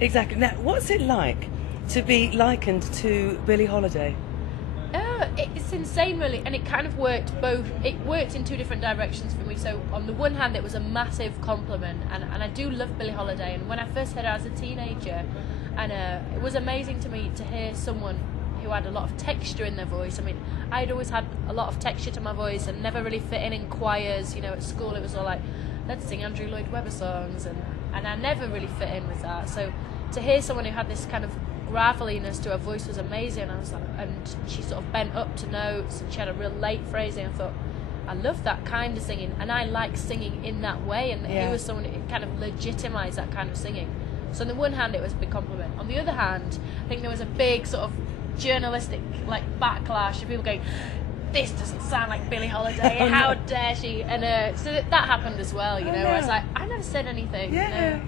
Exactly. Now, what's it like to be likened to Billie Holiday? It's insane, really, and it kind of worked both. It worked in two different directions for me. So on the one hand, it was a massive compliment, and I do love Billie Holiday. And when I first heard her as a teenager, and it was amazing to me to hear someone who had a lot of texture in their voice. I mean, I'd always had a lot of texture to my voice and never really fit in choirs. You know, at school it was all like, let's sing Andrew Lloyd Webber songs, and I never really fit in with that. So to hear someone who had this kind of graveliness to her voice was amazing. I was like, and she sort of bent up to notes, and she had a real late phrasing. I thought, I love that kind of singing, and I like singing in that way. And he was someone who kind of legitimised that kind of singing. So on the one hand, it was a big compliment. On the other hand, I think there was a big sort of journalistic backlash of people going, this doesn't sound like Billie Holiday, how dare she? And so that happened as well, you know, where I was like, I never said anything.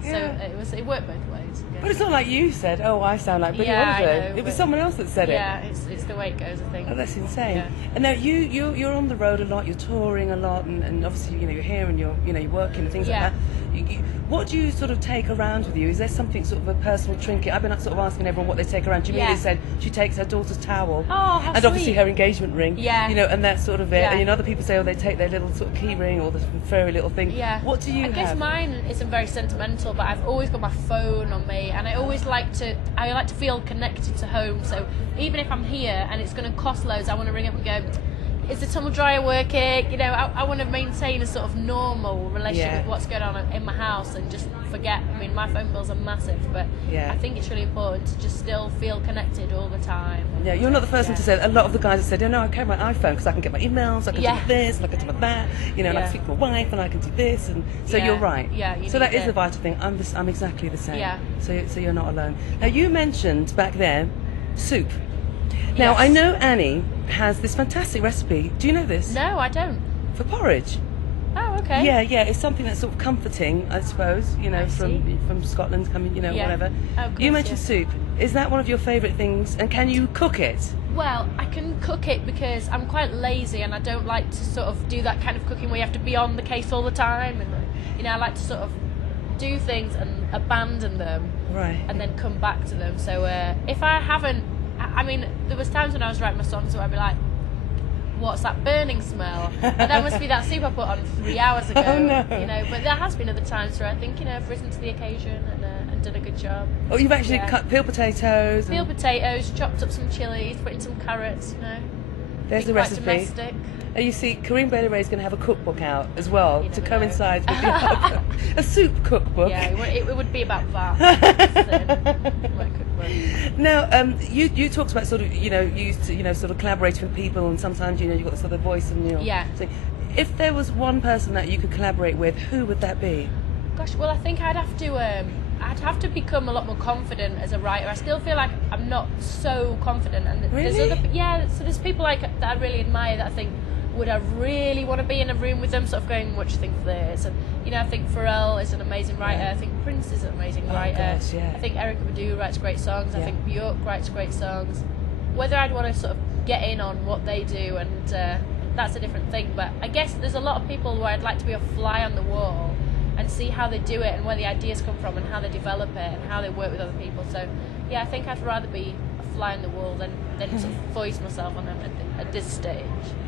So it worked both ways. But it's not like you said, oh, I sound like Billie Holiday. It was someone else that said it. Yeah, it's the way it goes, I think. Oh, that's insane. Yeah. And now you're on the road a lot, you're touring a lot, and obviously, you're here and you're working and things like that. What do you sort of take around with you? Is there something sort of a personal trinket? I've been sort of asking everyone what they take around. Jamila said she takes her daughter's towel. Oh, how and obviously her engagement ring. Yeah. And that's sort of it. Yeah. And other people say, oh, they take their little sort of key ring or the furry little thing. Yeah. What do you have? I guess mine isn't very sentimental, but I've always got my phone on me, and I always like to feel connected to home. So even if I'm here and it's going to cost loads, I want to ring up and go, is the tunnel dryer working? I want to maintain a sort of normal relationship with what's going on in my house and just forget. I mean, my phone bills are massive, but I think it's really important to just still feel connected all the time. Yeah, you're not the first one to say. A lot of the guys have said, no, I carry my iPhone because I can get my emails, I can do this, and I can do that, and I can speak to my wife, and I can do this, and so you're right. Yeah, so that is the vital thing. I'm exactly the same. Yeah. So you're not alone. Now, you mentioned back there soup. Now, I know Annie has this fantastic recipe. Do you know this? No, I don't. For porridge. Oh, okay. Yeah, it's something that's sort of comforting, I suppose, from Scotland coming, whatever. Oh, of course, you mentioned soup. Is that one of your favourite things, and can you cook it? Well, I can cook it because I'm quite lazy and I don't like to sort of do that kind of cooking where you have to be on the case all the time. And, I like to sort of do things and abandon them. Right. And then come back to them. So if I haven't... I mean, there was times when I was writing my songs where I'd be like, what's that burning smell? And that must be that soup I put on 3 hours ago. Oh, no. But there has been other times where I think, I've risen to the occasion and done a good job. Oh, you've actually cut peeled potatoes. Peeled potatoes, chopped up some chilies, put in some carrots, There's the recipe. Domestic. And you see, Corinne Bailey-Ray's going to have a cookbook out as well to coincide with the a soup cookbook. Yeah, it would be about that. Now, you talked about sort of, you used to, sort of collaborating with people, and sometimes, you've got this other voice and so if there was one person that you could collaborate with, who would that be? Gosh, well, I think I'd have to become a lot more confident as a writer. I still feel like I'm not so confident, and really? So there's people that I really admire that I think would I really want to be in a room with them, sort of going, what do you think of this? And I think Pharrell is an amazing writer. I think Prince is an amazing writer. Gosh, I think Erykah Badu writes great songs. I think Björk writes great songs. Whether I'd want to sort of get in on what they do, and that's a different thing. But I guess there's a lot of people where I'd like to be a fly on the wall and see how they do it and where the ideas come from and how they develop it and how they work with other people. So I think I'd rather be a fly on the wall than sort of voice myself on them at this stage.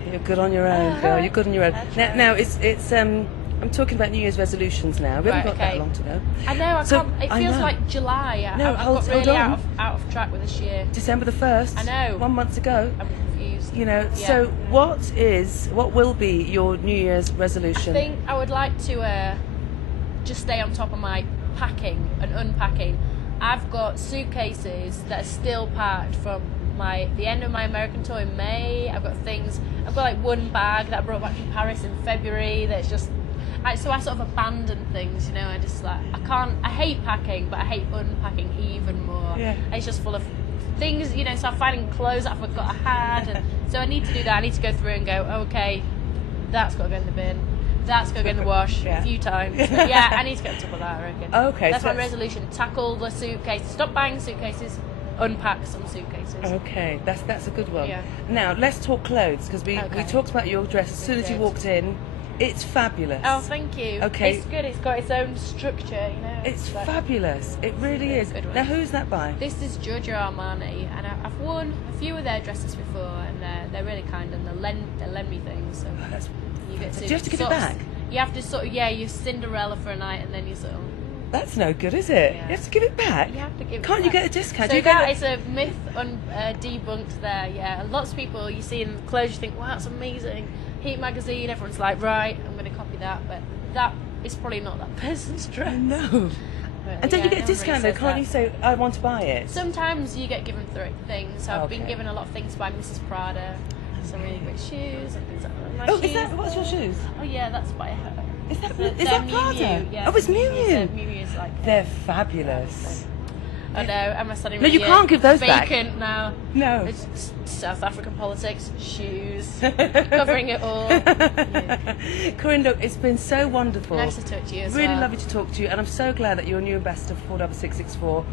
You're good on your own, girl. You're good on your own. Now it's I'm talking about New Year's resolutions now. We haven't got that long to go. I know. I can't. It feels like July. I've got really out of track with this year. December the 1st. I know. 1 month to go. I'm confused. So what will be your New Year's resolution? I think I would like to just stay on top of my packing and unpacking. I've got suitcases that are still packed from the end of my American tour in May. I've got one bag that I brought back from Paris in February that's just... So I sort of abandon things, I just I hate packing, but I hate unpacking even more. Yeah. It's just full of things, so I'm finding clothes that I forgot I had, and so I need to do that. I need to go through and go, okay, that's got to go in the bin, that's got to go in the wash a few times. But I need to get on top of that, I reckon. Okay. That's my resolution. Tackle the suitcase. Stop buying suitcases. Unpack some suitcases. Okay, that's a good one. Yeah. Now let's talk clothes, because we talked about your dress as soon as you walked in. It's fabulous. Oh, thank you. Okay. It's good. It's got its own structure, you know. It's like, fabulous. It really is. good one. Now, who's that by? This is Giorgio Armani, and I've worn a few of their dresses before, and they're really kind, and they lend me things, so you get to. Do you have to give it sort of- back? You have to sort of, you're Cinderella for a night, and then you sort of. That's no good, is it? Yeah. You have to give it back. You have to give it Can't you back. get a discount? So Do you get that is a myth debunked there. Yeah, lots of people you see in clothes, you think, wow, that's amazing. Heat magazine, everyone's like, right, I'm going to copy that, but that is probably not that person's dress. No. But, And don't you get a no one discount really though? Can't you says say, I want to buy it? that. Sometimes you get given things. So I've been Okay. given a lot of things by Mrs. Prada, some really great shoes and things like that. Oh, is that, what's your shoes? Oh yeah, that's by her. Is that, So is they're that Miu Prada? Miu, yeah. Oh, it's Miu Miu Miu. Miu's like They're fabulous. I know, am I studying No, you can't give those back. vacant now. No. It's South African politics, shoes, covering it all. Yeah. Corinne, look, it's been so wonderful. Nice to talk to you as Really well. lovely to talk to you, and I'm so glad that you're a new ambassador for Ford Over 664.